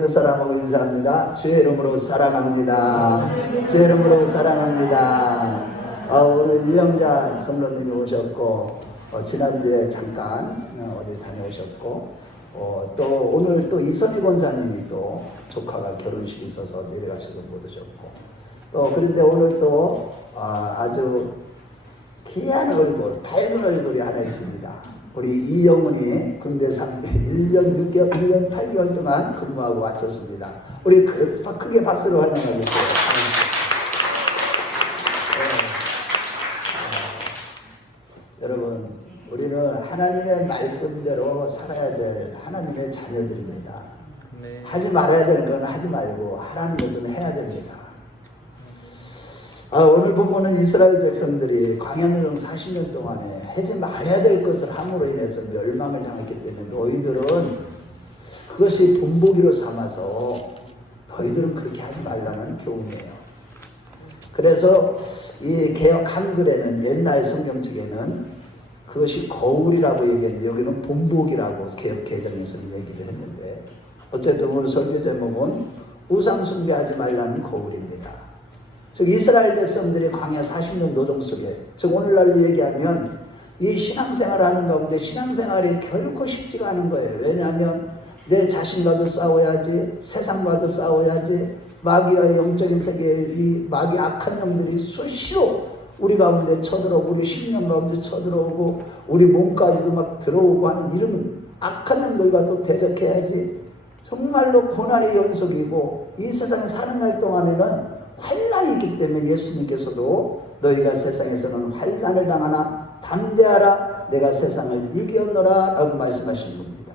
그 사람하고 인사합니다. 주의 이름으로 사랑합니다. 주의 이름으로 사랑합니다. 오늘 이영자 성도님이 오셨고, 지난주에 잠깐 어디 다녀오셨고, 또 오늘 또 이선희 권사님이 또 조카가 결혼식이 있어서 내려가시고 못 오셨고, 그런데 오늘 또 아주 귀한 얼굴, 밝은 얼굴이 하나 있습니다. 우리 이영훈이 군대 상대 1년 6개월, 1년 8개월 동안 근무하고 마쳤습니다. 우리 크게 박수로 환영하겠습니다. 여러분, 우리는 하나님의 말씀대로 살아야 될 하나님의 자녀들입니다. 네. 하지 말아야 되는 건 하지 말고 하라는 것은 해야 됩니다. 오늘 본문은 이스라엘 백성들이 광야여정 40년 동안에 하지 말아야 될 것을 함으로 인해서 멸망을 당했기 때문에 너희들은 그것이 본보기로 삼아서 너희들은 그렇게 하지 말라는 교훈이에요. 그래서 이 개역 한글에는 옛날 성경책에는 그것이 거울이라고 얘기했는데 여기는 본보기라고 개역 개정에서 얘기를 했는데 어쨌든 오늘 설교 제목은 우상 숭배하지 말라는 거울입니다. 즉 이스라엘 백성들이 광야 40년 노동 속에, 즉 오늘날로 얘기하면 이 신앙생활을 하는 가운데 신앙생활이 결코 쉽지가 않은 거예요. 왜냐하면 내 자신과도 싸워야지, 세상과도 싸워야지, 마귀와의 영적인 세계의 이 마귀 악한 놈들이 수시로 우리 가운데 쳐들어오고 우리 심령 가운데 쳐들어오고 우리 몸까지도 막 들어오고 하는 이런 악한 놈들과 또 대적해야지. 정말로 고난의 연속이고 이 세상에 사는 날 동안에는 환난이 있기 때문에 예수님께서도 너희가 세상에서는 환난을 당하나 담대하라 내가 세상을 이겼노라 라고 말씀하시는 겁니다.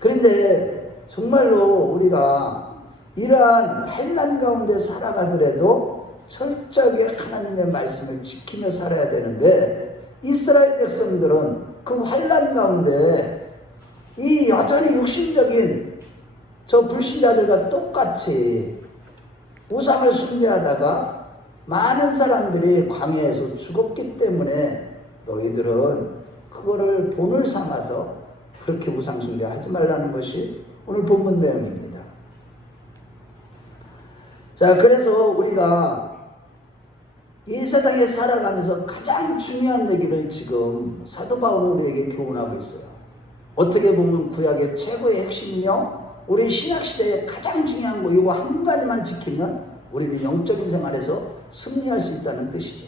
그런데 정말로 우리가 이러한 환난 가운데 살아가더라도 철저하게 하나님의 말씀을 지키며 살아야 되는데 이스라엘 백성들은 그 환난 가운데 이 여전히 육신적인 저 불신자들과 똑같이 우상을 숭배하다가 많은 사람들이 광야에서 죽었기 때문에 너희들은 그거를 본을 삼아서 그렇게 우상 숭배하지 말라는 것이 오늘 본문 내용입니다. 자, 그래서 우리가 이 세상에 살아가면서 가장 중요한 얘기를 지금 사도 바울은 우리에게 교훈하고 있어요. 어떻게 보면 구약의 최고의 핵심이요 우리 신약시대에 가장 중요한 거 이거 한 가지만 지키면 우리는 영적인 생활에서 승리할 수 있다는 뜻이죠.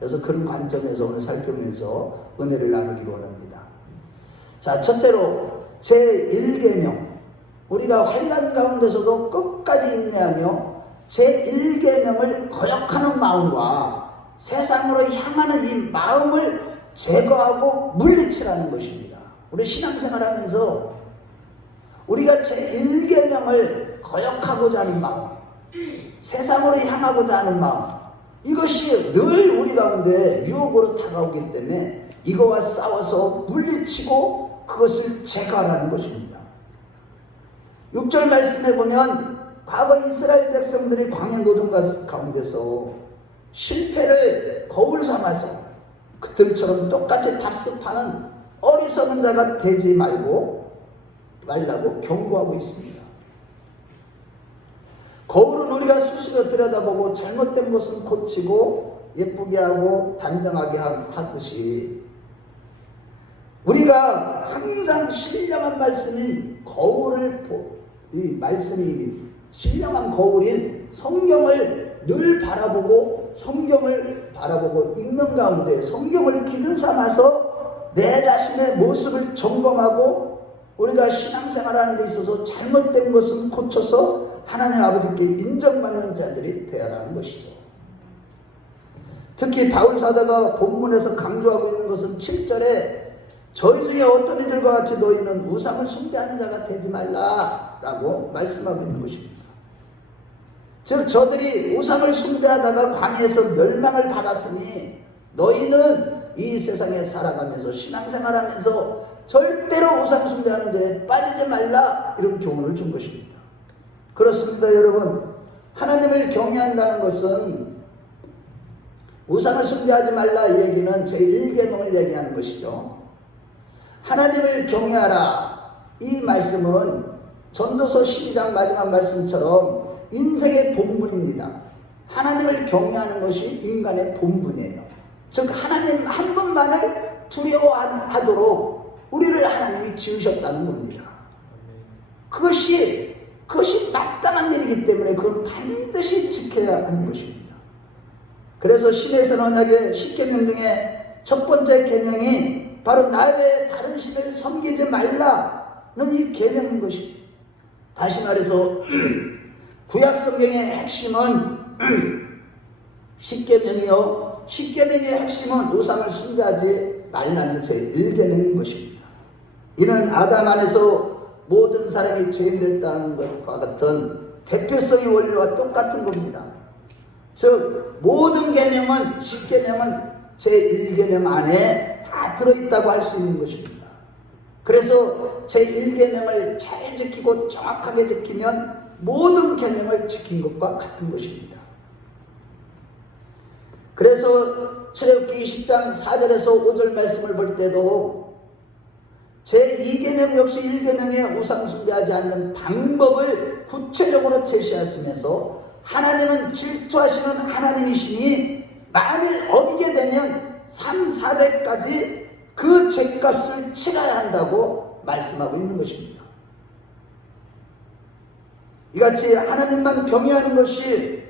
그래서 그런 관점에서 오늘 살펴보면서 은혜를 나누기로 원합니다. 자, 첫째로 제1계명, 우리가 환난 가운데서도 끝까지 인내하며 제1계명을 거역하는 마음과 세상으로 향하는 이 마음을 제거하고 물리치라는 것입니다. 우리 신앙생활하면서 우리가 제1계명을 거역하고자 하는 마음, 세상으로 향하고자 하는 마음, 이것이 늘 우리 가운데 유혹으로 다가오기 때문에 이거와 싸워서 물리치고 그것을 제거하라는 것입니다. 6절 말씀에 보면 과거 이스라엘 백성들이 광야 노동 가운데서 실패를 거울 삼아서 그들처럼 똑같이 답습하는 어리석은 자가 되지 말라고 경고하고 있습니다. 거울은 우리가 수시로 들여다보고 잘못된 것은 고치고 예쁘게 하고 단정하게 하듯이 우리가 항상 신령한 말씀인 거울을 이 말씀이 신령한 거울인 성경을 늘 바라보고 성경을 바라보고 읽는 가운데 성경을 기준 삼아서 내 자신의 모습을 점검하고 우리가 신앙생활하는 데 있어서 잘못된 것은 고쳐서 하나님 아버지께 인정받는 자들이 되어라는 것이죠. 특히 바울 사도가 본문에서 강조하고 있는 것은 7절에 저희 중에 어떤 이들과 같이 너희는 우상을 숭배하는 자가 되지 말라라고 말씀하고 있는 것입니다. 즉 저들이 우상을 숭배하다가 광야에서 멸망을 받았으니 너희는 이 세상에 살아가면서 신앙생활하면서 절대로 우상 숭배하는 자에 빠지지 말라 이런 교훈을 준 것입니다. 그렇습니다. 여러분, 하나님을 경외한다는 것은 우상을 숭배하지 말라 이 얘기는 제1계명을 얘기하는 것이죠. 하나님을 경외하라 이 말씀은 전도서 12장 마지막 말씀처럼 인생의 본분입니다. 하나님을 경외하는 것이 인간의 본분이에요. 즉 하나님 한 분만을 두려워하도록 우리를 하나님이 지으셨다는 겁니다. 그것이 마땅한 일이기 때문에 그걸 반드시 지켜야 하는 것입니다. 그래서 신의 선언하게 10계명 중에 첫 번째 계명이 바로 나 외에 다른 신을 섬기지 말라는 이 계명인 것입니다. 다시 말해서 구약 성경의 핵심은 10계명이요. 10계명의 핵심은 우상을 숭배하지 말라는 제1계명인 것입니다. 이는 아담 안에서 모든 사람이 죄인됐다는 것과 같은 대표성의 원리와 똑같은 겁니다. 즉 모든 계명은 10계명은 제1계명 안에 다 들어있다고 할 수 있는 것입니다. 그래서 제1계명을 잘 지키고 정확하게 지키면 모든 계명을 지킨 것과 같은 것입니다. 그래서 출애굽기 20장 4절에서 5절 말씀을 볼 때도 제2계명 역시 1계명에 우상 숭배하지 않는 방법을 구체적으로 제시하시면서 하나님은 질투하시는 하나님이시니 만일 어기게 되면 3, 4대까지 그 죄값을 치러야 한다고 말씀하고 있는 것입니다. 이같이 하나님만 경외하는 것이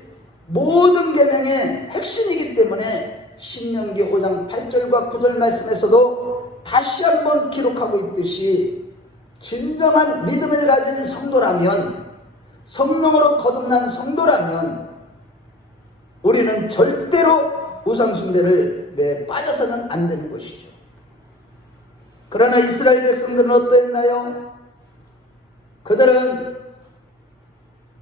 모든 계명의 핵심이기 때문에 신명기 5장 8절과 9절 말씀에서도 다시 한번 기록하고 있듯이 진정한 믿음을 가진 성도라면, 성령으로 거듭난 성도라면 우리는 절대로 우상숭배를 빠져서는 안 되는 것이죠. 그러나 이스라엘 백성들은 어땠나요? 그들은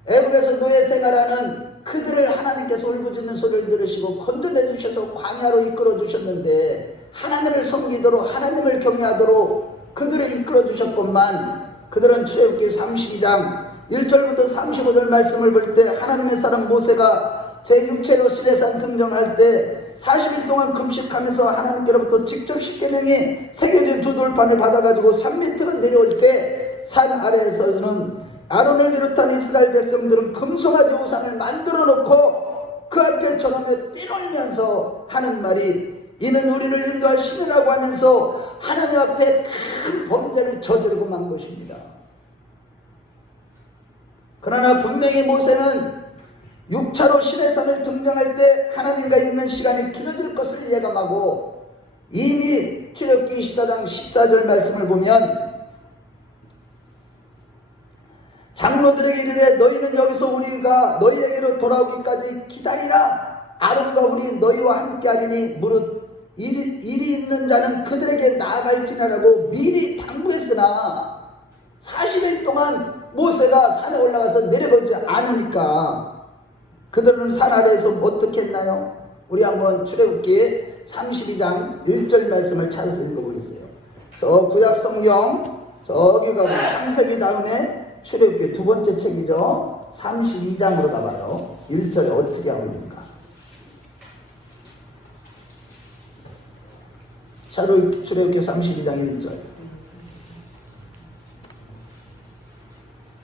애굽에서 노예 생활하는 그들을 하나님께서 울부짖는 소리를 들으시고 건져내 주셔서 광야로 이끌어 주셨는데 하나님을 섬기도록 하나님을 경외하도록 그들을 이끌어 주셨건만 그들은 출애굽기 32장 1절부터 35절 말씀을 볼 때 하나님의 사람 모세가 제6체로 시내산 등정할 때 40일 동안 금식하면서 하나님께로부터 직접 10계명이 새겨진 두 돌판을 받아가지고 산 밑으로 내려올 때 산 아래에서는 아론을 비롯한 이스라엘 백성들은 금송아지 우상을 만들어 놓고 그 앞에 저놈에 뛰놀면서 하는 말이 이는 우리를 인도할 신이라고 하면서 하나님 앞에 큰 범죄를 저지르고 만 것입니다. 그러나 분명히 모세는 6차로 시내산을 등장할 때 하나님과 있는 시간이 길어질 것을 예감하고 이미 출애굽기 24장 14절 말씀을 보면 장로들에게 이르되 너희는 여기서 우리가 너희에게로 돌아오기까지 기다리라. 아론과 우리 너희와 함께하리니 무릇 일이 있는 자는 그들에게 나아갈지라고 미리 당부했으나 40일 동안 모세가 산에 올라가서 내려보지 않으니까 그들은 산 아래에서 어떻게 했나요? 우리 한번 출애굽기 32장 1절 말씀을 찾아서 읽어보겠어요. 저 구약 성경 저기 가고 창세기 다음에 출애굽기 두 번째 책이죠. 32장으로 가봐요. 1절에 어떻게 하고 있는가. 출애굽기 32장 1절.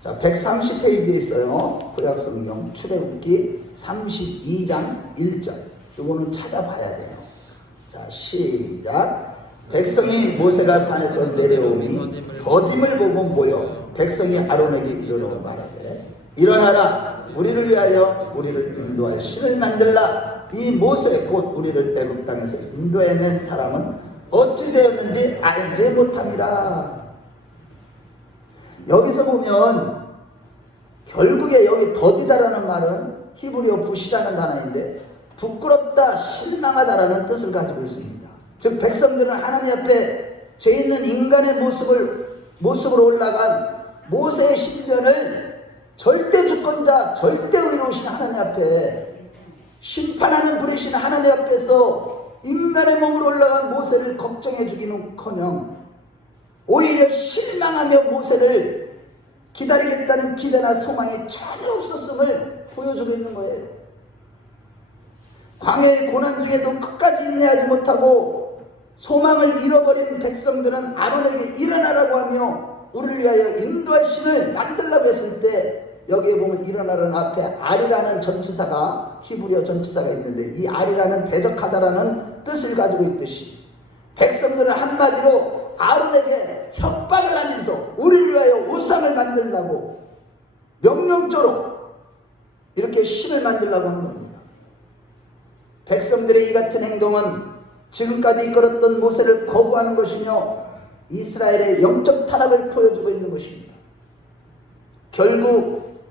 자, 130페이지에 있어요. 구약 성경 출애굽기 32장 1절. 이거는 찾아봐야 돼요. 자, 시작. 백성이 모세가 산에서 내려오니 더딤을 보고 모여 백성이 아론에게 이르러 말하되 일어나라 우리를 위하여 우리를 인도할 신을 만들라. 이 모세 곧 우리를 애굽 땅에서 인도해낸 사람은 어찌 되었는지 알지 못함이라. 여기서 보면 결국에 여기 더디다라는 말은 히브리어 붓이라는 단어인데 부끄럽다, 실망하다라는 뜻을 가지고 있습니다. 즉 백성들은 하나님 앞에 죄 있는 인간의 모습으로 올라간 모세의 신변을 절대 주권자, 절대 의로우신 하나님 앞에 심판하는 분이신 하나님 앞에서 인간의 몸으로 올라간 모세를 걱정해 주기는커녕 오히려 실망하며 모세를 기다리겠다는 기대나 소망이 전혀 없었음을 보여주고 있는 거예요. 광야의 고난 중에도 끝까지 인내하지 못하고 소망을 잃어버린 백성들은 아론에게 일어나라고 하며 우리를 위하여 인도할 신을 만들라고 했을 때 여기에 보면 일어나는 앞에 알이라는 전치사가 히브리어 전치사가 있는데 이 알이라는 대적하다라는 뜻을 가지고 있듯이 백성들은 한마디로 아론에게 협박을 하면서 우리를 위하여 우상을 만들라고 명령조로 이렇게 신을 만들라고 한 겁니다. 백성들의 이 같은 행동은 지금까지 이끌었던 모세를 거부하는 것이며 이스라엘의 영적 타락을 보여주고 있는 것입니다. 결국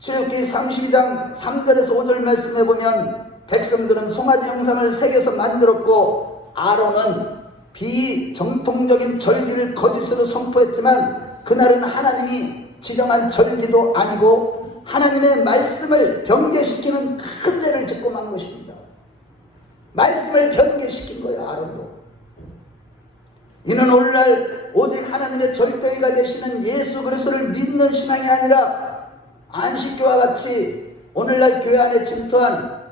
출애굽기 32장 3절에서 5절 말씀해 보면 백성들은 송아지 형상을 새겨서 만들었고 아론은 비정통적인 절기를 거짓으로 선포했지만 그날은 하나님이 지정한 절기도 아니고 하나님의 말씀을 변개시키는 큰 죄를 짓고 만 것입니다. 말씀을 변개시킨 거예요. 아론도. 이는 오늘날 오직 하나님의 절대의가 되시는 예수 그리스도를 믿는 신앙이 아니라 안식교와 같이 오늘날 교회 안에 침투한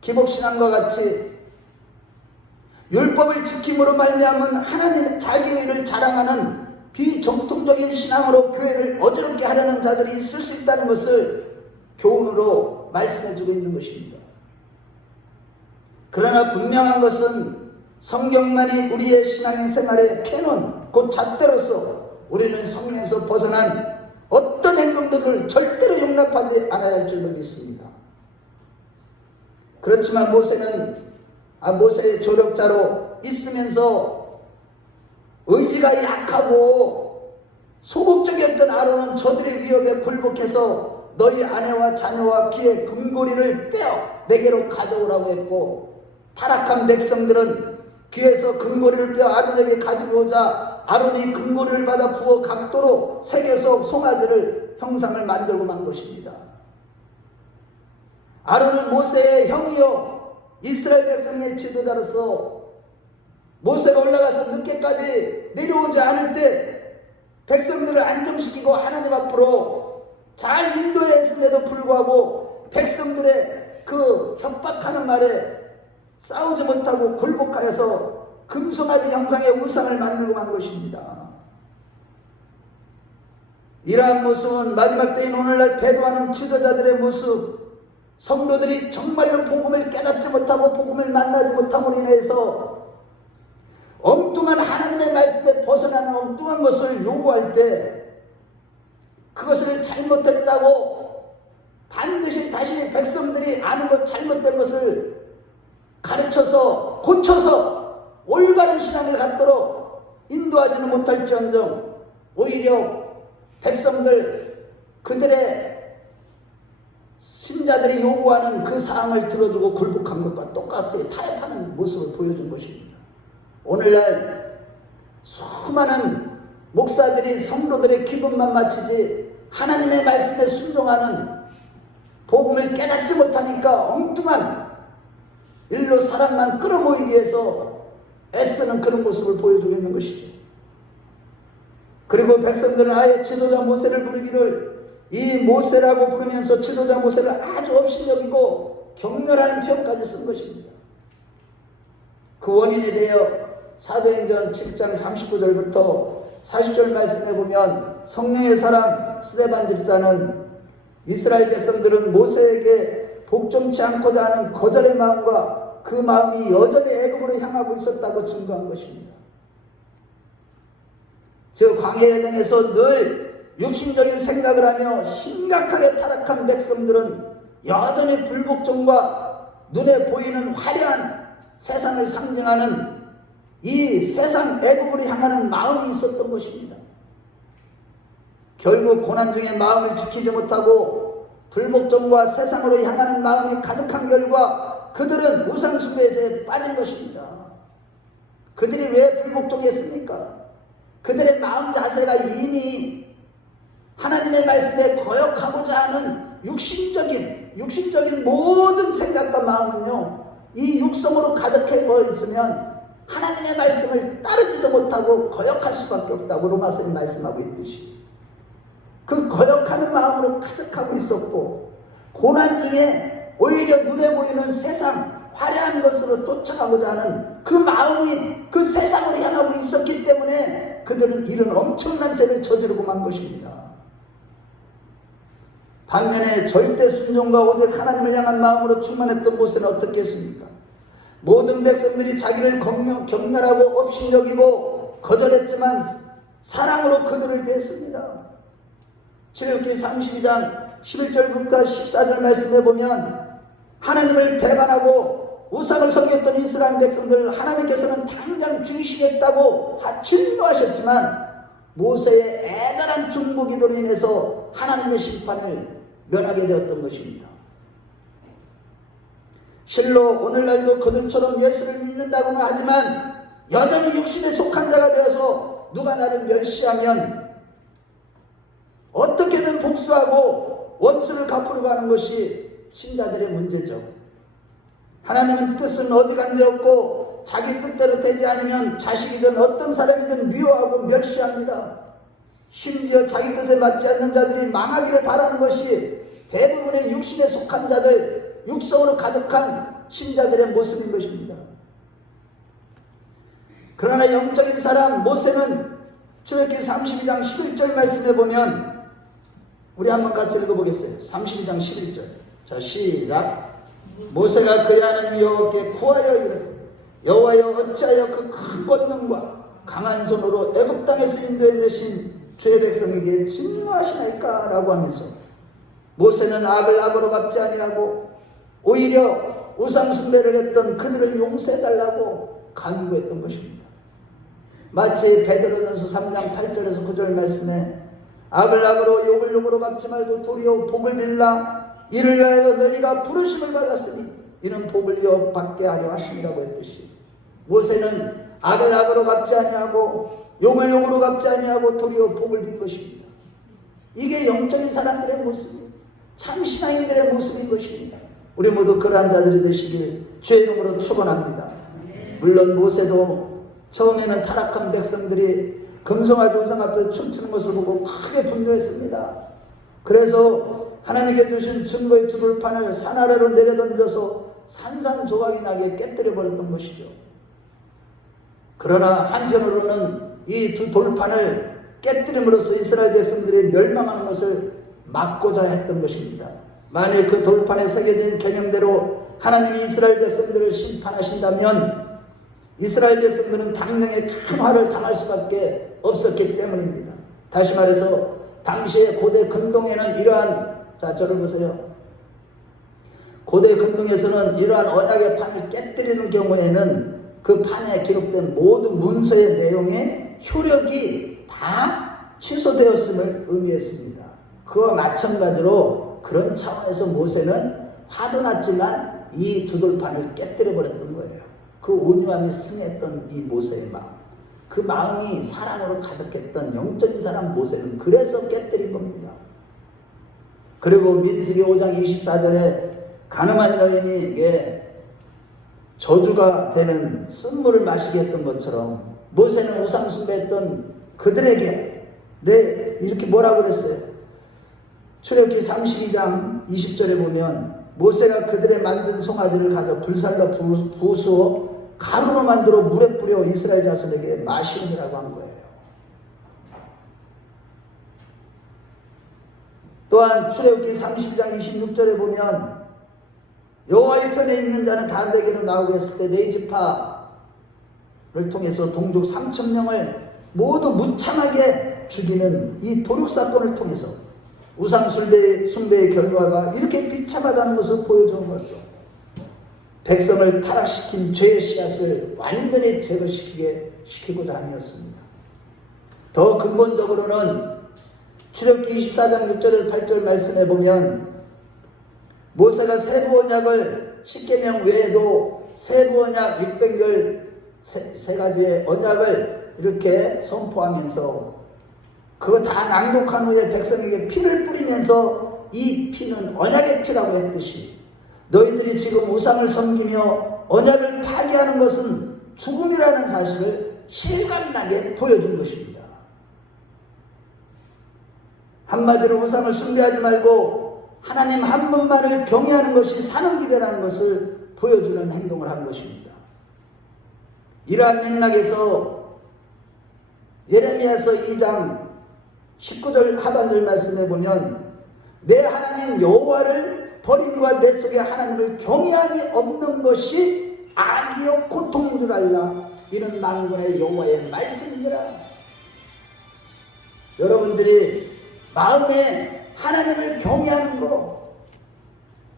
기복신앙과 같이 율법을 지킴으로 말미암은 하나님의 자기의 의를 자랑하는 비정통적인 신앙으로 교회를 어지럽게 하려는 자들이 있을 수 있다는 것을 교훈으로 말씀해주고 있는 것입니다. 그러나 분명한 것은 성경만이 우리의 신앙인 생활의 캐논, 곧 잣대로서 우리는 성령에서 벗어난 어떤 행동들을 절대로 용납하지 않아야 할 줄로 믿습니다. 그렇지만 모세의 조력자로 있으면서 의지가 약하고 소극적이었던 아론은 저들의 위협에 굴복해서 너희 아내와 자녀와 귀의 금고리를 빼어 내게로 가져오라고 했고 타락한 백성들은 귀에서 금고리를 빼어 아론에게 가지고 오자 아론이 금고리를 받아 부어 각도로 새겨서 송아지를 형상을 만들고 만 것입니다. 아론은 모세의 형이요 이스라엘 백성의 지도자로서 모세가 올라가서 늦게까지 내려오지 않을 때 백성들을 안정시키고 하나님 앞으로 잘 인도했음에도 불구하고 백성들의 그 협박하는 말에 싸우지 못하고 굴복하여서 금송아지 형상의 우상을 만들고 만 것입니다. 이러한 모습은 마지막 때인 오늘날 배도하는 지도자들의 모습, 성도들이 정말로 복음을 깨닫지 못하고 복음을 만나지 못함으로 인해서 엉뚱한 하나님의 말씀에 벗어나는 엉뚱한 것을 요구할 때 그것을 잘못했다고 반드시 다시 백성들이 아는 것 잘못된 것을 가르쳐서 고쳐서 올바른 신앙을 갖도록 인도하지는 못할지언정 오히려 백성들 그들의 신자들이 요구하는 그 사항을 들어주고 굴복한 것과 똑같이 타협하는 모습을 보여준 것입니다. 오늘날 수많은 목사들이 성도들의 기분만 맞추지 하나님의 말씀에 순종하는 복음을 깨닫지 못하니까 엉뚱한 일로 사람만 끌어모이기 위해서 애쓰는 그런 모습을 보여주고 있는 것이죠. 그리고 백성들은 아예 지도자 모세를 부르기를 이 모세라고 부르면서 지도자 모세를 아주 업신여기고 경멸하는 표현까지 쓴 것입니다. 그 원인에 대하여 사도행전 7장 39절부터 40절 말씀에 보면 성령의 사람 스데반 집사는 이스라엘 백성들은 모세에게 복종치 않고자 하는 거절의 마음과 그 마음이 여전히 애굽으로 향하고 있었다고 증거한 것입니다. 즉 광야에 등에서 늘 육신적인 생각을 하며 심각하게 타락한 백성들은 여전히 불복종과 눈에 보이는 화려한 세상을 상징하는 이 세상 애굽으로 향하는 마음이 있었던 것입니다. 결국 고난 중에 마음을 지키지 못하고 불복종과 세상으로 향하는 마음이 가득한 결과 그들은 우상숭배에 빠진 것입니다. 그들이 왜 불복종했습니까? 그들의 마음 자세가 이미 하나님의 말씀에 거역하고자 하는 육신적인 모든 생각과 마음은요, 이 육성으로 가득해 있으면 하나님의 말씀을 따르지도 못하고 거역할 수밖에 없다고 로마서에 말씀하고 있듯이 그 거역하는 마음으로 가득하고 있었고 고난 중에 오히려 눈에 보이는 세상 화려한 것으로 쫓아가고자 하는 그 마음이 그 세상으로 향하고 있었기 때문에 그들은 이런 엄청난 죄를 저지르고 만 것입니다. 반면에 절대 순종과 오직 하나님을 향한 마음으로 충만했던 모세는 어떻게 했습니까? 모든 백성들이 자기를 경멸하고 업신여기고 거절했지만 사랑으로 그들을 대했습니다. 출애굽기 32장 11절부터 14절 말씀에 보면 하나님을 배반하고 우상을 섬겼던 이스라엘 백성들을 하나님께서는 당장 죽이시겠다고 진노하셨지만 모세의 애절한 중보 기도로 인해서 하나님의 심판을 면하게 되었던 것입니다. 실로 오늘날도 그들처럼 예수를 믿는다고는 하지만 여전히 육신에 속한 자가 되어서 누가 나를 멸시하면 어떻게든 복수하고 원수를 갚으려고 하는 것이 신자들의 문제죠. 하나님은 뜻은 어디 간데없고 자기 뜻대로 되지 않으면 자식이든 어떤 사람이든 미워하고 멸시합니다. 심지어 자기 뜻에 맞지 않는 자들이 망하기를 바라는 것이 대부분의 육신에 속한 자들, 육성으로 가득한 신자들의 모습인 것입니다. 그러나 영적인 사람 모세는 출애굽기 32장 11절 말씀에 보면 우리 한번 같이 읽어보겠어요. 32장 11절. 자, 시작. 모세가 그의 하나님 여호와께 구하여 이르되 여호와여 어찌하여 그 큰 권능과 강한 손으로 애굽 땅에서 인도해내신 주의 백성에게 진노하시나이까 라고 하면서 모세는 악을 악으로 갚지 아니하고 오히려 우상 숭배를 했던 그들을 용서해달라고 간구했던 것입니다. 마치 베드로전서 3장 8절에서 9절 말씀에 악을 악으로 욕을 욕으로 갚지 말고 도리어 복을 빌라 이를 위하여 너희가 부르심을 받았으니 이는 복을 이어 받게 하려 하심이라고 했듯이 모세는 악을 악으로 갚지 아니하고 욕을 욕으로 갚지 아니하고 도리어 복을 빈 것입니다. 이게 영적인 사람들의 모습이에요. 참 신앙인들의 모습인 것입니다. 우리 모두 그러한 자들이 되시길 주의 이름으로 축원합니다. 물론 모세도 처음에는 타락한 백성들이 금송아지 우상 앞에 춤추는 것을 보고 크게 분노했습니다. 그래서 하나님께 주신 증거의 두 돌판을 산 아래로 내려던져서 산산조각이 나게 깨뜨려 버렸던 것이죠. 그러나 한편으로는 이 두 돌판을 깨뜨림으로써 이스라엘 백성들이 멸망하는 것을 막고자 했던 것입니다. 만일 그 돌판에 새겨진 계명대로 하나님이 이스라엘 백성들을 심판하신다면 이스라엘 백성들은 당장에 큰 화를 당할 수밖에 없었기 때문입니다. 다시 말해서 당시에 고대 근동에는 이러한, 자 저를 보세요. 고대 근동에서는 이러한 언약의 판을 깨뜨리는 경우에는 그 판에 기록된 모든 문서의 내용의 효력이 다 취소되었음을 의미했습니다. 그와 마찬가지로 그런 차원에서 모세는 화도 났지만 이 두 돌판을 깨뜨려 버렸던 거예요. 그 온유함이 승했던 이 모세의 마음, 그 마음이 사랑으로 가득했던 영적인 사람 모세는 그래서 깨뜨린 겁니다. 그리고 민수기 5장 24절에 가늠한 여인에게 저주가 되는 쓴물을 마시게 했던 것처럼 모세는 우상 숭배했던 그들에게 이렇게 뭐라고 그랬어요? 출애굽기 32장 20절에 보면 모세가 그들의 만든 송아지를 가져 불살로 부수어 가루로 만들어 물에 뿌려 이스라엘 자손에게 마시느라고 한 거예요. 또한 출애굽기 32장 26절에 보면 여호와의 편에 있는 자는 다 내게로 나오고 했을 때 레이지파를 통해서 동족 3,000명을 모두 무참하게 죽이는 이 도륙 사건을 통해서 우상 숭배의 결과가 이렇게 비참하다는 것을 보여주는 것이죠. 백성을 타락시킨 죄의 씨앗을 완전히 제거시키고자 함이었습니다. 더 근본적으로는 출애굽기 24장 6절에서 8절 말씀에 보면 모세가 세부 언약을 10계명 외에도 세부 언약 600열 세 가지의 언약을 이렇게 선포하면서 그거 다 낭독한 후에 백성에게 피를 뿌리면서 이 피는 언약의 피라고 했듯이 너희들이 지금 우상을 섬기며 언약을 파괴하는 것은 죽음이라는 사실을 실감나게 보여준 것입니다. 한마디로 우상을 숭배하지 말고 하나님 한 분만을 경외하는 것이 사는 길이라는 것을 보여주는 행동을 한 것입니다. 이러한 맥락에서 예레미야서 2장 19절 하반절 말씀에 보면 내 하나님 여호와를 버림과 내 속에 하나님을 경외함이 없는 것이 악이요 고통인 줄 알라. 이는 만군의 여호와의 말씀이니라. 여러분들이 마음에 하나님을 경외하는 거,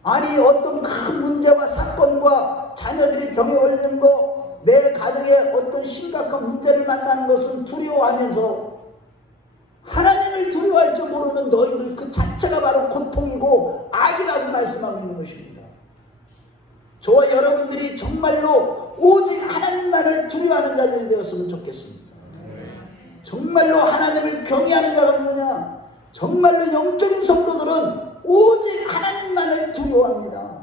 아니 어떤 큰 문제와 사건과 자녀들이 병에 걸리는 거, 내 가정에 어떤 심각한 문제를 만나는 것은 두려워하면서 하나님을 두려워할 줄 모르는 너희들 그 자체가 바로 고통이고 악이라고 말씀하고 있는 것입니다. 저와 여러분들이 정말로 오직 하나님만을 두려워하는 자들이 되었으면 좋겠습니다. 정말로 하나님을 경외하는 자가 누구냐? 정말로 영적인 성도들은 오직 하나님만을 두려워합니다.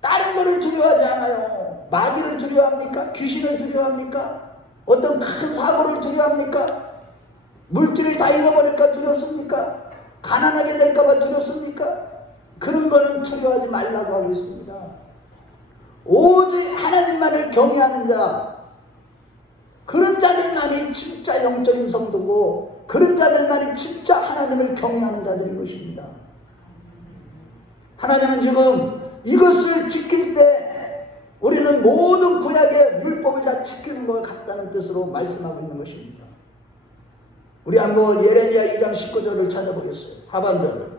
다른 것을 두려워하지 않아요. 마귀를 두려워합니까? 귀신을 두려워합니까? 어떤 큰 사고를 두려워합니까? 물질을 다 잃어버릴까 두렵습니까? 가난하게 될까봐 두렵습니까? 그런 거는 두려워하지 말라고 하고 있습니다. 오직 하나님만을 경외하는 자, 그런 자들만이 진짜 영적인 성도고 그런 자들만이 진짜 하나님을 경외하는 자들인 것입니다. 하나님은 지금 이것을 지킬 때 우리는 모든 구약의 율법을 다 지키는 것 같다는 뜻으로 말씀하고 있는 것입니다. 우리 한번 예레미야 2장 19절을 찾아보겠어요. 하반절을.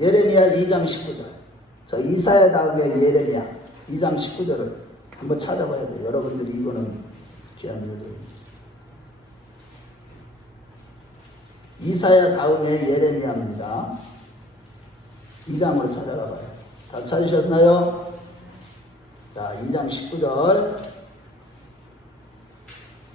예레미야 2장 19절. 저 이사야 다음에 예레미야 2장 19절을 한번 찾아봐야 돼요. 여러분들이 이거는 귀한 일들입니다. 이사야 다음에 예레미야입니다. 2장으로 찾아가 봐요. 다 찾으셨나요? 자, 2장 19절.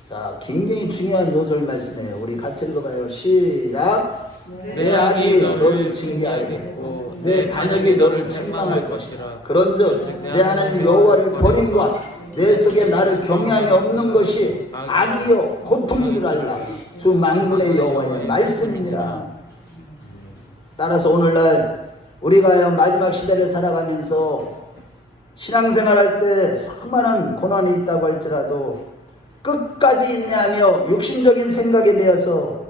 자, 굉장히 중요한 요절 말씀이에요. 우리 같이 읽어봐요. 시작. 내 악이 너를 징계하겠고 내 반역이 너를 책망할 것이라. 그런즉 내 하나님 여호와를 버림과 내 속에 나를 경외함이 없는 것이 악이요 고통인 줄 알라. 주 만군의 여호와의 말씀이니라. 따라서 오늘날 우리가 마지막 시대를 살아가면서 신앙생활할 때 수많은 고난이 있다고 할지라도 끝까지 인내하며 육신적인 생각에 매여서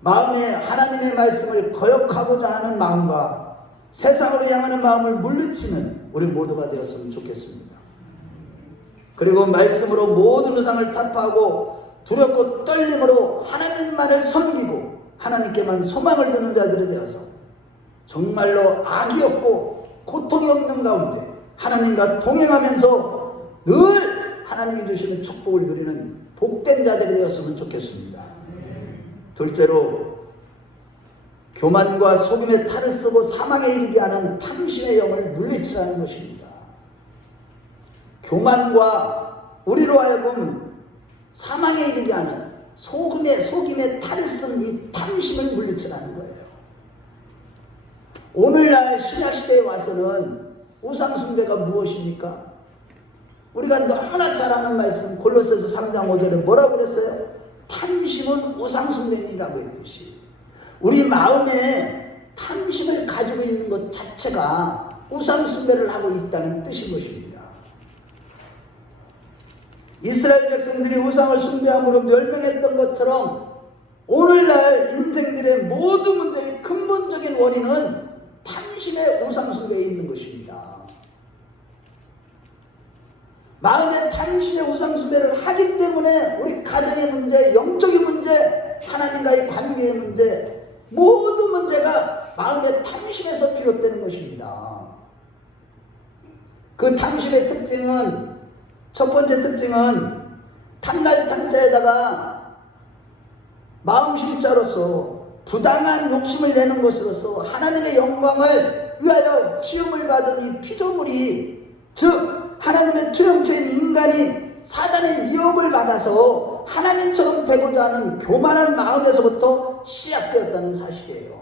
마음에 하나님의 말씀을 거역하고자 하는 마음과 세상으로 향하는 마음을 물리치는 우리 모두가 되었으면 좋겠습니다. 그리고 말씀으로 모든 의상을 타파하고 두렵고 떨림으로 하나님만을 섬기고 하나님께만 소망을 두는 자들이 되어서 정말로 악이 없고 고통이 없는 가운데 하나님과 동행하면서 늘 하나님이 주시는 축복을 누리는 복된 자들이 되었으면 좋겠습니다. 둘째로 교만과 속임의 탈을 쓰고 사망에 이르게 하는 탐심의 영을 물리치라는 것입니다. 교만과 우리로 하여금 사망에 이르게 하는 속임의 탈을 쓴 이 탐심을 물리치라는 거예요. 오늘날 신약시대에 와서는 우상숭배가 무엇입니까? 우리가 너무나 잘 아는 말씀 골로새서 3장 5절에 뭐라고 그랬어요? 탐심은 우상숭배이라고 했듯이 우리 마음에 탐심을 가지고 있는 것 자체가 우상숭배를 하고 있다는 뜻인 것입니다. 이스라엘 백성들이 우상을 숭배함으로 멸망했던 것처럼 오늘날 인생들의 모든 문제의 근본적인 원인은 탐심의 우상숭배에 있는 것입니다. 마음의 탐심의 우상숭배를 하기 때문에 우리 가정의 문제, 영적인 문제, 하나님과의 관계의 문제, 모든 문제가 마음의 탐심에서 비롯되는 것입니다. 그 탐심의 특징은, 첫 번째 특징은 탐날 탐자에다가 마음실자로서 부당한 욕심을 내는 것으로서 하나님의 영광을 위하여 시험을 받은 이 피조물이, 즉 하나님의 투영체인 인간이 사단의 미혹을 받아서 하나님처럼 되고자 하는 교만한 마음에서부터 시작되었다는 사실이에요.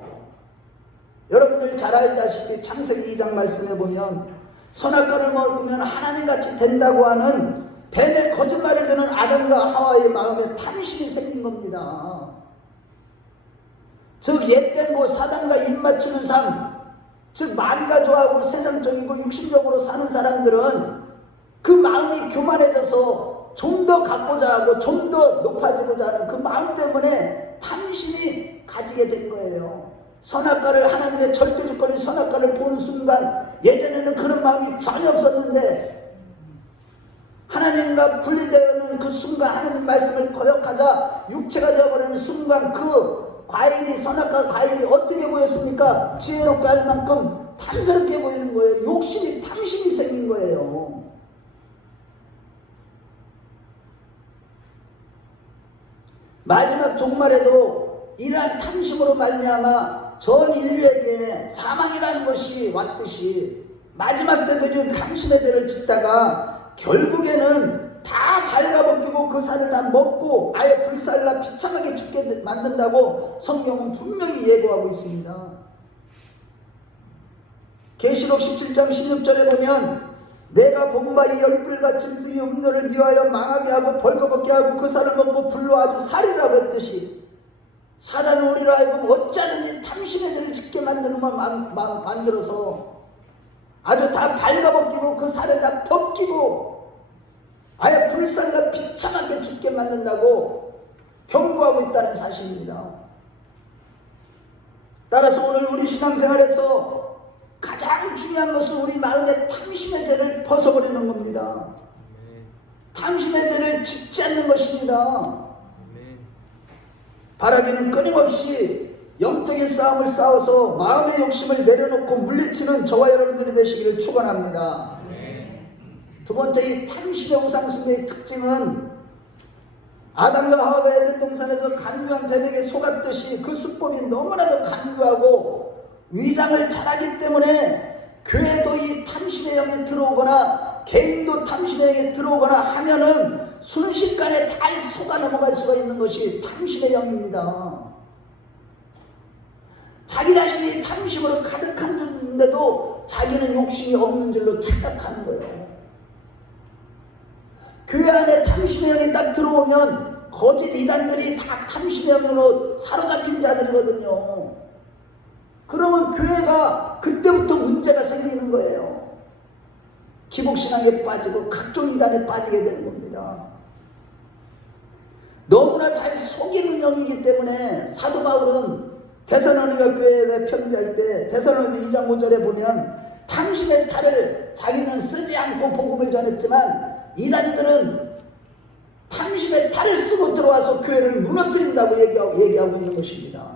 여러분들 잘 알다시피 창세기 2장 말씀에 보면 선악과를 먹으면 하나님같이 된다고 하는 뱀의 거짓말을 듣는 아담과 하와의 마음에 탐심이 생긴 겁니다. 즉 옛뱀고 사단과 입맞추는 삶, 즉 마귀가 좋아하고 세상적이고 육신적으로 사는 사람들은 그 마음이 교만해져서 좀 더 갖고자 하고 좀 더 높아지고자 하는 그 마음 때문에 탐심이 가지게 된 거예요. 선악과를, 하나님의 절대주권인 선악과를 보는 순간, 예전에는 그런 마음이 전혀 없었는데 하나님과 분리되는 그 순간, 하나님 말씀을 거역하자 육체가 되어버리는 순간, 그 과일이, 선악과 과일이 어떻게 보였습니까? 지혜롭게 할 만큼 탐스럽게 보이는 거예요. 욕심이, 탐심이 생긴 거예요. 마지막 종말에도 이러한 탐심으로 말미암아 전 인류에게 사망이라는 것이 왔듯이 마지막 때도 이런 탐심의 대를 짓다가 결국에는 다 발가벗기고 그 살을 다 먹고 아예 불살라 비참하게 죽게 만든다고 성경은 분명히 예고하고 있습니다. 계시록 17장 16절에 보면 내가 본 바 이 열불과 짐승 이 음료를 미워하여 망하게 하고 벌거벗게 하고 그 살을 먹고 불로 아주 살이라고 했듯이 사단은 우리로 하여금 어찌하든지 탐심의 죄를 짓게 만드는 걸 만들어서 아주 다 발가벗기고 그 살을 다 벗기고 아예 불살라 비참하게 죽게 만든다고 경고하고 있다는 사실입니다. 따라서 오늘 우리 신앙생활에서 가장 중요한 것은 우리 마음의 탐심의 죄를 벗어버리는 겁니다. 탐심의 죄를 짓지 않는 것입니다. 바라기는 끊임없이 영적인 싸움을 싸워서 마음의 욕심을 내려놓고 물리치는 저와 여러분들이 되시기를 축원합니다. 두 번째, 이 탐심의 우상숭배의 특징은 아담과 하와가 에덴 동산에서 간교한 뱀에게 속았듯이 그 수법이 너무나도 간교하고 위장을 잘하기 때문에 교회도 이 탐심의 영이 들어오거나 개인도 탐심의 영이 들어오거나 하면은 순식간에 다 속아 넘어갈 수가 있는 것이 탐심의 영입니다. 자기 자신이 탐심으로 가득한데도 자기는 욕심이 없는 줄로 착각하는 거예요. 교회 안에 탐심의 영이 딱 들어오면 거짓 이단들이 다 탐심의 영으로 사로잡힌 자들이거든요. 그러면 교회가 그때부터 문제가 생기는 거예요. 기복신앙에 빠지고 각종 이단에 빠지게 되는 겁니다. 너무나 잘 속이는 영이기 때문에 사도 바울은 데살로니가 교회에 편지할 때 데살로니가 2장 5절에 보면 탐심의 탈을 자기는 쓰지 않고 복음을 전했지만 이단들은 탐심의 탈을 쓰고 들어와서 교회를 무너뜨린다고 얘기하고 있는 것입니다.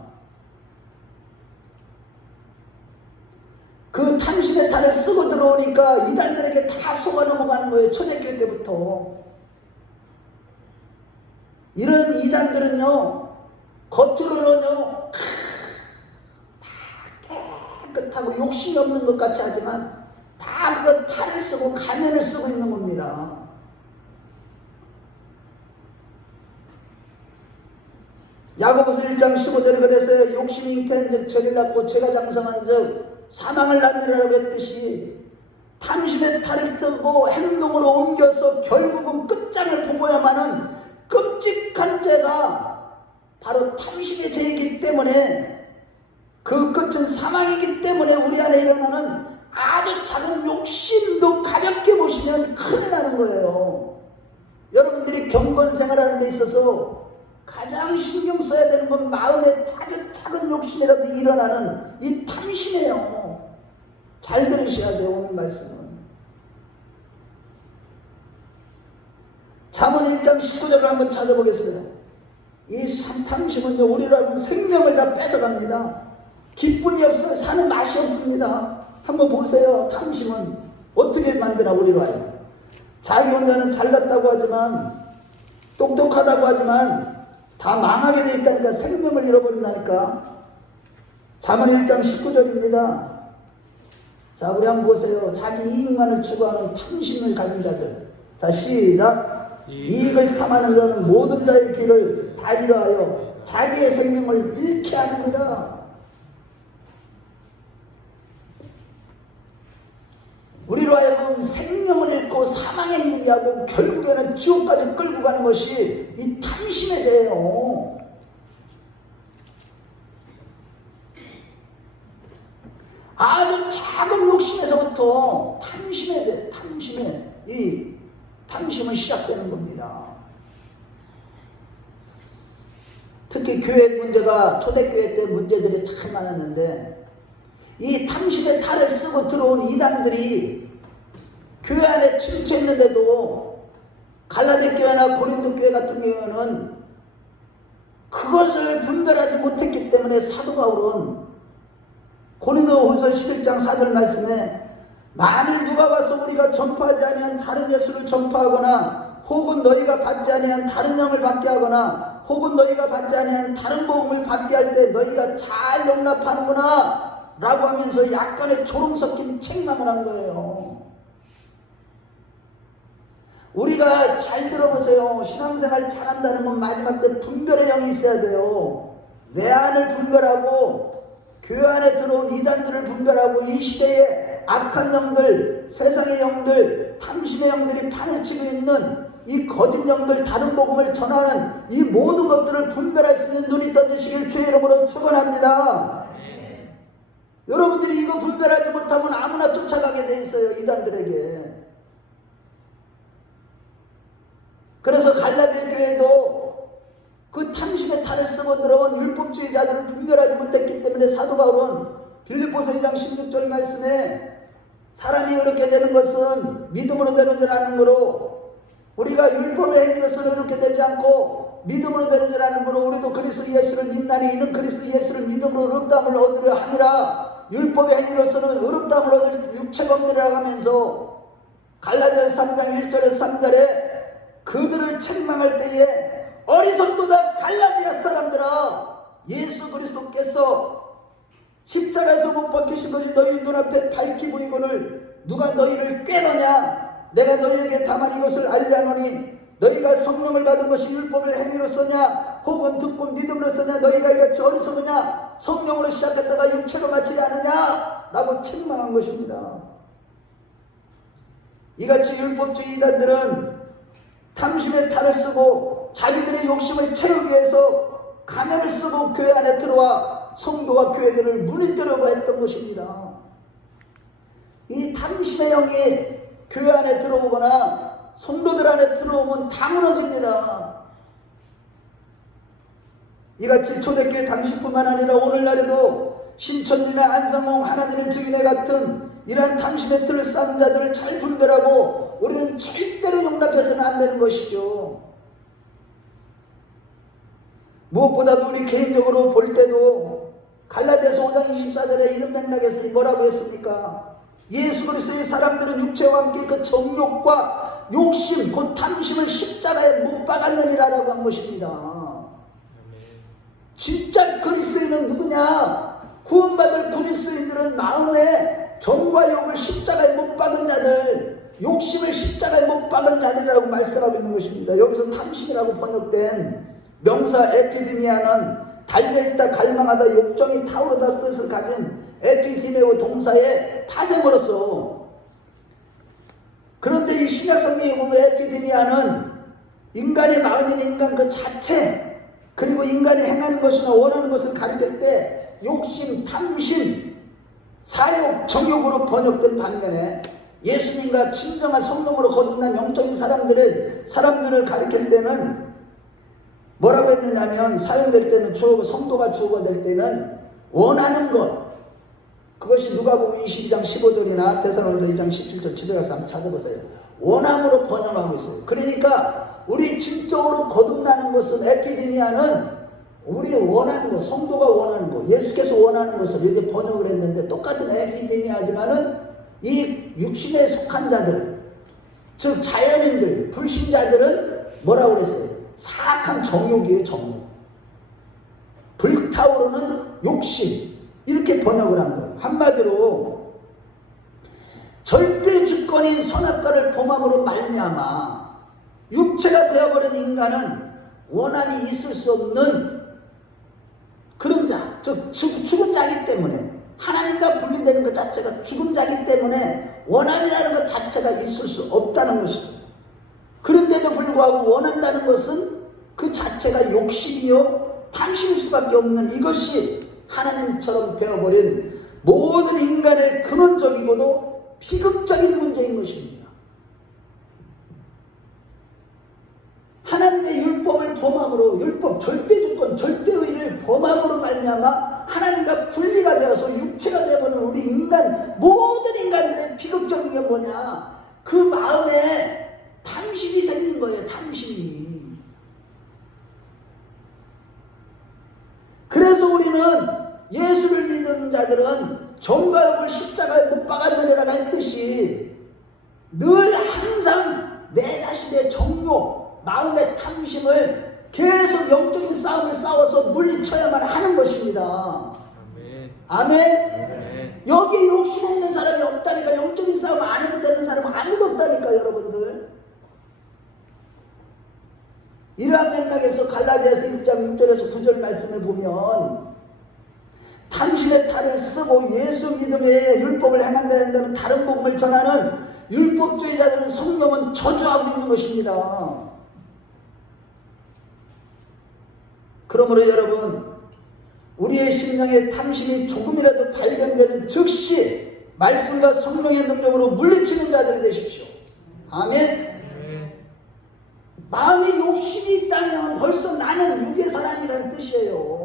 그 탐심의 탈을 쓰고 들어오니까 이단들에게 다 속아 넘어가는 거예요. 초대교회 때부터. 이런 이단들은요, 겉으로는요 다 깨끗하고 욕심이 없는 것 같이 하지만 다 그거 탈을 쓰고 가면을 쓰고 있는 겁니다. 야고보서 1장 15절에 그래서 욕심이 잉태한즉 죄를 낳고 죄가 장성한즉 사망을 낳느라고 했듯이 탐심의 탈을 뜨고 행동으로 옮겨서 결국은 끝장을 보고야만은 끔찍한 죄가 바로 탐심의 죄이기 때문에 그 끝은 사망이기 때문에 우리 안에 일어나는 아주 작은 욕심도 가볍게 보시면 큰일 나는 거예요. 여러분들이 경건 생활하는 데 있어서 가장 신경 써야 되는 건 마음에 작은 욕심이라도 일어나는 이 탐심이에요. 잘 들으셔야 돼요. 오늘 말씀은 잠언 1장 19절을 한번 찾아보겠어요. 이 탐심은요 우리라고 생명을 다 뺏어갑니다. 기쁨이 없어요. 사는 맛이 없습니다. 한번 보세요. 탐심은 어떻게 만드나 우리로 하여 자기 혼자는 잘났다고 하지만 똑똑하다고 하지만 다 망하게 돼 있다니까. 생명을 잃어버린다니까. 잠언 1장 19절입니다. 자, 우리 한번 보세요. 자기 이익만을 추구하는 탐심을 가진 자들. 자, 시작. 이익을 탐하는 자는 모든 자의 길을 다 잃어하여 자기의 생명을 잃게 합니다. 우리로 하여금 생명을 잃고 사망에 이르게 하고 결국에는 지옥까지 끌고 가는 것이 이 탐심의 죄예요. 아주 작은 욕심에서부터 탐심은 시작되는 겁니다. 특히 교회 문제가 초대교회 때 문제들이 참 많았는데 이 탐심의 탈을 쓰고 들어온 이단들이 교회 안에 침투했는데도 갈라디 교회나 고린도 교회 같은 경우는 그것을 분별하지 못했기 때문에 사도 바울은 고린도후서 11장 4절 말씀에 만일 누가 와서 우리가 전파하지 아니한 다른 예수를 전파하거나 혹은 너희가 받지 아니한 다른 영을 받게 하거나 혹은 너희가 받지 아니한 다른 복음을 받게 할 때 너희가 잘 용납하는구나 라고 하면서 약간의 조롱 섞인 책망을 한 거예요. 우리가 잘 들어보세요. 신앙생활 잘한다는 건 마지막 때 분별의 영이 있어야 돼요. 내 안을 분별하고 교회 안에 들어온 이단들을 분별하고 이 시대의 악한 영들, 세상의 영들, 탐심의 영들이 판을 치고 있는 이 거짓 영들, 다른 복음을 전하는 이 모든 것들을 분별할 수 있는 눈이 떠주시길 주의 이름으로 축원합니다. 여러분들이 이거 분별하지 못하면 아무나 쫓아가게 돼 있어요. 이단들에게. 그래서 갈라디아 교회도 그 탐심의 탈을 쓰고 들어온 율법주의자들을 분별하지 못했기 때문에 사도 바울은 빌립보서 2장 16절 말씀에 사람이 이렇게 되는 것은 믿음으로 되는 줄 아는 거로 우리가 율법의 행위로서는 이렇게 되지 않고 믿음으로 되는 줄 아는 거로 우리도 그리스도 예수를 믿나니 이는 그리스도 예수를 믿음으로 의롭다함을 얻으려 하니라. 율법의 행위로서는 의롭다함을 얻을 육체가 없느라 하면서 갈라디아서 3장 1절에서 3절에 그들을 책망할 때에 어리석도다 갈라디아 사람들아 예수 그리스도께서 십자가에서 못 박히신 것이 너희 눈앞에 밝히 보이거늘 누가 너희를 꾀느냐 내가 너희에게 다만 이것을 알리하노니 너희가 성령을 받은 것이 율법의 행위로서냐 혹은 듣고 믿음으로서냐 너희가 이같이 어리석으냐 성령으로 시작했다가 육체로 마치지 않느냐 라고 책망한 것입니다. 이같이 율법주의 이단들은 탐심의 탈을 쓰고 자기들의 욕심을 채우기 위해서 가면을 쓰고 교회 안에 들어와 성도와 교회들을 무너뜨리려고 했던 것입니다. 이 탐심의 영이 교회 안에 들어오거나 성도들 안에 들어오면 다 무너집니다. 이같이 초대교회 당시뿐만 아니라 오늘날에도 신천지나 안성홍 하나님의 증인회 같은 이러한 탐심의 틀을 쌓은 자들을 잘 분별하고 우리는 절대로 용납해서는 안 되는 것이죠. 무엇보다도 우리 개인적으로 볼 때도 갈라디아서 5장 24절에 이런 맥락에서 뭐라고 했습니까? 예수 그리스도의 사람들은 육체와 함께 그 정욕과 욕심, 그 탐심을 십자가에 못 박았느니라라고 한 것입니다. 진짜 그리스도인은 누구냐? 구원받을 그리스도인들은 마음에 정과 욕을 십자가에 못 박은 자들, 욕심을 십자가에 못 박은 자들이라고 말씀하고 있는 것입니다. 여기서 탐심이라고 번역된 명사 에피디미아는 달려있다, 갈망하다, 욕정이 타오르다 뜻을 가진 에피디메오 동사의 파생어로서, 그런데 이 신약성경에 보면 에피디미아는 인간의 마음이나 인간 그 자체, 그리고 인간이 행하는 것이나 원하는 것을 가리킬 때 욕심, 탐심, 사욕, 정욕으로 번역된 반면에 예수님과 진정한 성령으로 거듭난 영적인 사람들을 가리킬 때는 뭐라고 했느냐면, 사용될 때는 주어고 성도가 주어가 될 때는 원하는 것, 그것이 누가복음 22장 15절이나 데살로니가서 2장 17절 집에 가서 한번 찾아보세요. 원함으로 번역하고 있어요. 그러니까 우리 진정으로 거듭나는 것은, 에피디미아는 우리 원하는 것, 성도가 원하는 것, 예수께서 원하는 것을 이렇게 번역을 했는데, 똑같은 에피디미아지만은 이 육신에 속한 자들, 즉 자연인들, 불신자들은 뭐라고 그랬어요? 사악한 정욕이에요. 정욕, 불타오르는 욕심, 이렇게 번역을 한 거예요. 한마디로 절대 주권인 선악과를 범함으로 말미암아 육체가 되어버린 인간은 원한이 있을 수 없는 그런 자, 즉 죽은 자이기 때문에, 하나님과 분리되는 것 자체가 죽은 자이기 때문에 원함이라는 것 자체가 있을 수 없다는 것이죠. 그런데도 불구하고 원한다는 것은 그 자체가 욕심이요 탐심일 수밖에 없는, 이것이 하나님처럼 되어버린 모든 인간의 근원적이고도 비극적인 문제인 것입니다. 하나님의 율법을 범함으로, 율법 절대주권, 절대의를 범함으로 말미암아 하나님과 분리가 되어서 육체가 되어버린 우리 인간, 모든 인간들의 비극적인 게 뭐냐? 그 마음에 탐심이 생긴 거예요. 탐심이. 그래서 우리는 예수를 믿는 자들은 정가욕을 십자가에 못 박아내려라 했듯이 늘 항상 내 자신의 정욕, 마음의 탐심을 계속 영적인 싸움을 싸워서 물리쳐야만 하는 것입니다. 아멘. 아멘. 여기 욕심 없는 사람이 없다니까. 영적인 싸움 안 해도 되는 사람은 아무도 없다니까, 여러분들. 이러한 맥락에서 갈라디아서 1장 6절에서 9절 말씀을 보면 탐심의 탈을 쓰고 예수 믿음의 율법을 행한다 한다면 다른 복음을 전하는 율법주의자들은 성경은 저주하고 있는 것입니다. 그러므로 여러분, 우리의 심령에 탐심이 조금이라도 발견되는 즉시 말씀과 성령의 능력으로 물리치는 자들이 되십시오. 아멘. 마음에 욕심이 있다면 벌써 나는 육의 사람이라는 뜻이에요.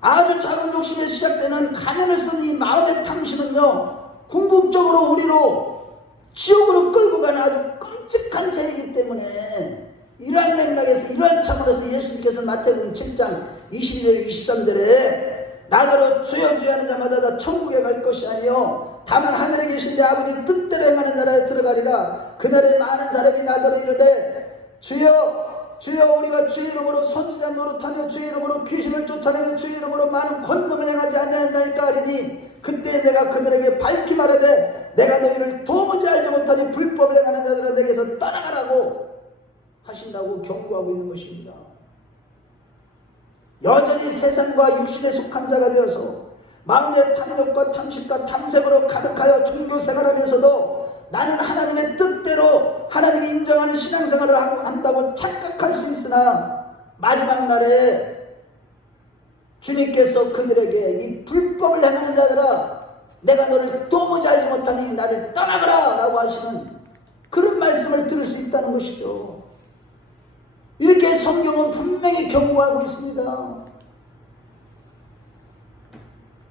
아주 작은 욕심에서 시작되는 가면을 쓰는 이 마음의 탐심은요, 궁극적으로 우리로 지옥으로 끌고 가는 아주 끔찍한 죄이기 때문에 이러한 맥락에서, 이러한 차원에서 예수님께서 마태복음 7장 22절 23절에 나더러 주여 주여 하는 자마다 다 천국에 갈 것이 아니요 다만 하늘에 계신 내 아버지 뜻대로 행하는 자라에 들어가리라. 그날에 많은 사람이 나더러 이르되 주여 주여 우리가 주의 이름으로 선지자 노릇하며 주의 이름으로 귀신을 쫓아내며 주의 이름으로 많은 권능을 행하지 아니하였나이까 하리니 그때 내가 그들에게 밝히 말하되 내가 너희를 도무지 알지 못하니 불법을 행하는 자들아 내게서 떠나가라고 하신다고 경고하고 있는 것입니다. 여전히 세상과 육신에 속한 자가 되어서 마음의 탐욕과 탐식과 탐색으로 가득하여 종교 생활하면서도 나는 하나님의 뜻대로 하나님이 인정하는 신앙생활을 한다고 착각할 수 있으나 마지막 날에 주님께서 그들에게 이 불법을 행하는 자들아 내가 너를 도무지 알지 못하니 나를 떠나가라 라고 하시는 그런 말씀을 들을 수 있다는 것이죠. 이렇게 성경은 분명히 경고하고 있습니다.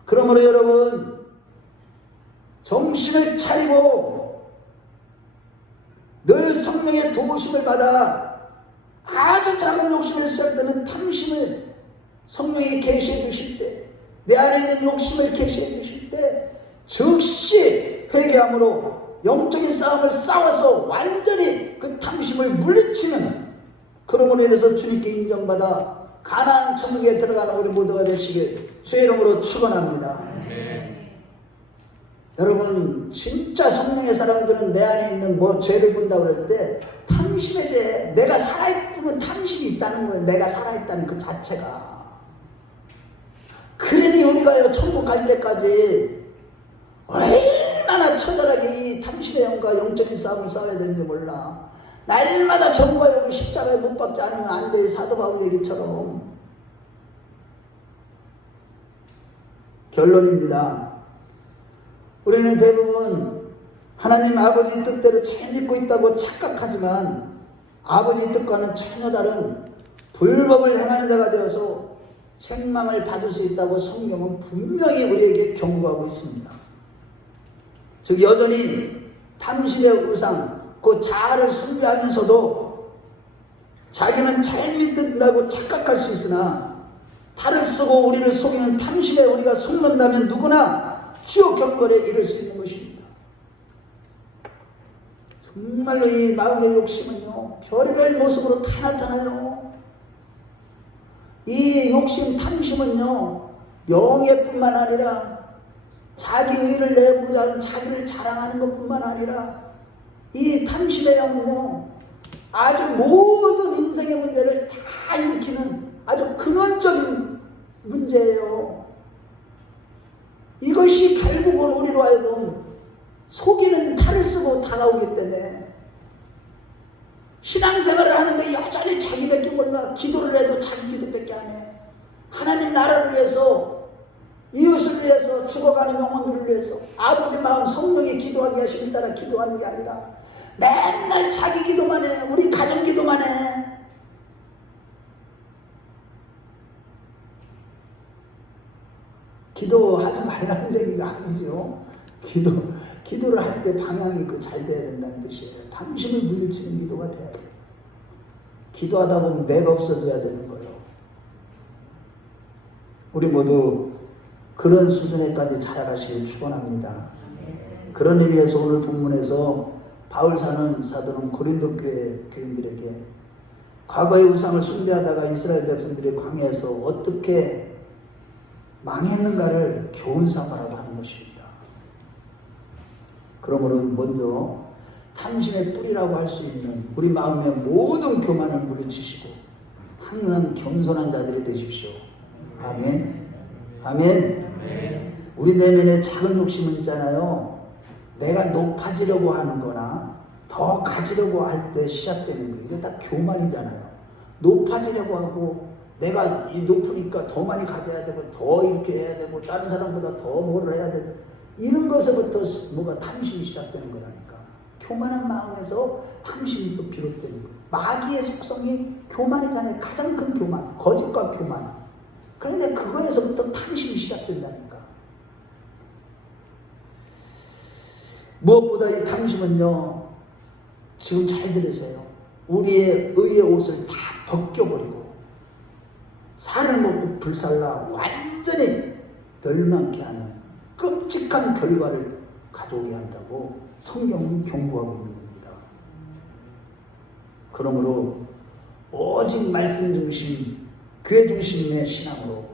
그러므로 여러분, 정신을 차리고 늘 성령의 도우심을 받아 아주 작은 욕심에서 시작되는 탐심을 성령이 계시해 주실 때, 내 안에 있는 욕심을 계시해 주실 때 즉시 회개함으로 영적인 싸움을 싸워서 완전히 그 탐심을 물리치는, 그러므로 인해서 주님께 인정받아 가나안 천국에 들어가는 우리 모두가 되시길 주의 이름으로 축원합니다. 여러분, 진짜 성령의 사람들은 내 안에 있는 뭐 죄를 본다고 그럴 때 탐심의 죄, 내가 살아있으면 탐심이 있다는 거예요. 내가 살아있다는 그 자체가. 그러니 우리가요 천국 갈 때까지 얼마나 처절하게 이 탐심의 영과 영적인 싸움을 싸워야 되는지 몰라. 날마다 정과 욕을 십자가에 못 박지 않으면 안 돼. 사도 바울 얘기처럼. 결론입니다. 우리는 대부분 하나님 아버지 뜻대로 잘 믿고 있다고 착각하지만 아버지 뜻과는 전혀 다른 불법을 행하는 자가 되어서 책망을 받을 수 있다고 성경은 분명히 우리에게 경고하고 있습니다. 즉 여전히 탐심의 우상, 그 자아를 숭배하면서도 자기는 잘 믿는다고 착각할 수 있으나 탈을 쓰고 우리를 속이는 탐심에 우리가 속는다면 누구나 지옥 경벌에 이를 수 있는 것입니다. 정말로 이 마음의 욕심은요 별의별 모습으로 다 나타나요. 이 욕심 탐심은요 명예뿐만 아니라 자기 의를 내고자 하는 자기를 자랑하는 것뿐만 아니라 이 탐심의 영은요 아주 모든 인생의 문제를 다 일으키는 아주 근원적인 문제예요. 이것이 결국은 우리로 하여금 속이는 탈을 쓰고 다가오기 때문에 신앙생활을 하는데 여전히 자기밖에 몰라. 기도를 해도 자기 기도밖에 안 해. 하나님 나라를 위해서, 이웃을 위해서, 죽어가는 영혼들을 위해서 아버지 마음 성령이 기도하게 하시는 따라 기도하는 게 아니라 맨날 자기 기도만 해. 우리 가정 기도만 해. 기도하지 말라는 얘기가 아니죠. 기도를 할 때 방향이 잘 돼야 된다는 뜻이에요. 당신을 물리치는 기도가 돼야 돼요. 기도하다 보면 내가 없어져야 되는 거예요. 우리 모두 그런 수준에까지 자라가시길 축원합니다. 그런 의미에서 오늘 본문에서 바울 사도는 고린도 교회 교인들에게 과거의 우상을 숭배하다가 이스라엘 백성들이 광야에서 어떻게 망했는가를 교훈 삼아라고 하는 것입니다. 그러므로 먼저 탐심의 뿌리라고 할 수 있는 우리 마음의 모든 교만을 물리치시고 항상 겸손한 자들이 되십시오. 아멘. 아멘. 우리 내면에 작은 욕심은 있잖아요. 내가 높아지려고 하는 거나 더 가지려고 할 때 시작되는 거예요. 이게 다 교만이잖아요. 높아지려고 하고 내가 높으니까 더 많이 가져야 되고 더 이렇게 해야 되고 다른 사람보다 더 뭐를 해야 되고 이런 것에부터 뭐가 탐심이 시작되는 거라니까. 교만한 마음에서 탐심이 또 비롯되는 거예요. 마귀의 속성이 교만이잖아요. 가장 큰 교만, 거짓과 교만. 그런데 그거에서부터 탐심이 시작된다니까. 무엇보다 이 탐심은요, 지금 잘 들으세요. 우리의 의의 옷을 다 벗겨버리고 살을 먹고 불살라 완전히 멸망케 하는 끔찍한 결과를 가져오게 한다고 성경은 경고하고 있는 겁니다. 그러므로 오직 말씀 중심, 교회 중심의 신앙으로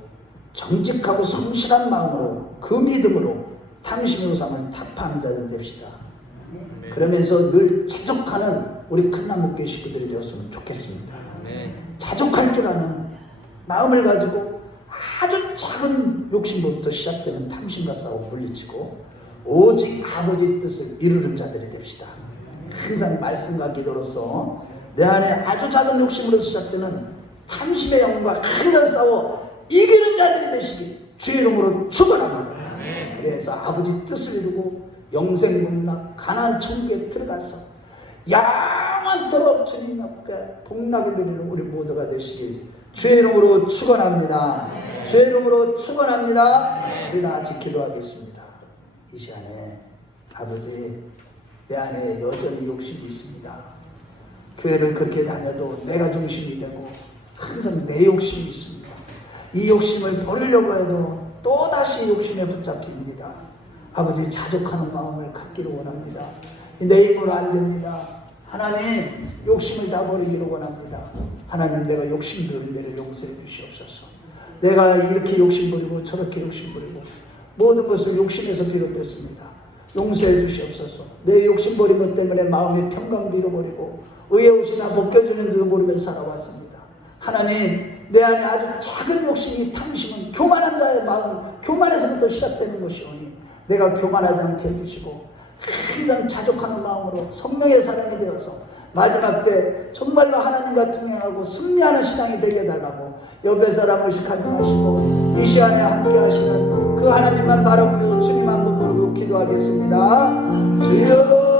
정직하고 성실한 마음으로 그 믿음으로 탐심의 우상을 타파하는 자들 됩시다. 그러면서 늘 자족하는 우리 큰나무교회 식구들이 되었으면 좋겠습니다. 자족할 줄 아는 마음을 가지고 아주 작은 욕심부터 시작되는 탐심과 싸워 물리치고 오직 아버지의 뜻을 이루는 자들이 됩시다. 항상 말씀과 기도로서 내 안에 아주 작은 욕심으로 시작되는 탐심의 영과 항상 싸워 이기는 자들이 되시길 주의 이름으로 축원합니다. 그래서 아버지 뜻을 이루고 영생복락 가나안 천국에 들어가서 영원토록 주님 앞에 복락을 누리는 우리 모두가 되시길 주의 이름으로 축원합니다. 주의 이름으로 축원합니다. 우리 다 같이 기도하겠습니다. 이 시간에 아버지, 내 안에 여전히 욕심이 있습니다. 교회를 그렇게 다녀도 내가 중심이 되고 항상 내 욕심이 있습니다. 이 욕심을 버리려고 해도 또다시 욕심에 붙잡힙니다. 아버지, 자족하는 마음을 갖기를 원합니다. 내 힘으로 안 됩니다. 하나님, 욕심을 다 버리기를 원합니다. 하나님, 내가 욕심 부리는 데를 용서해 주시옵소서. 내가 이렇게 욕심 부리고 저렇게 욕심 부리고 모든 것을 욕심에서 비롯됐습니다. 용서해 주시옵소서. 내 욕심 버린 것 때문에 마음의 평강도 잃어버리고 의의 옷이 다 벗겨지는 줄 모르면서 살아왔습니다. 하나님, 내 안에 아주 작은 욕심이 탐심은 교만한 자의 마음, 교만에서부터 시작되는 것이오니 내가 교만하지 않게 해주시고 항상 자족하는 마음으로 성령의 사람이 되어서 마지막 때 정말로 하나님과 동행하고 승리하는 신앙이 되게 해달라고 옆에 사람 의식하지 마시고 이 시간에 함께 하시는 그 하나님만 바라보며 주님 한 번 부르고 기도하겠습니다. 주여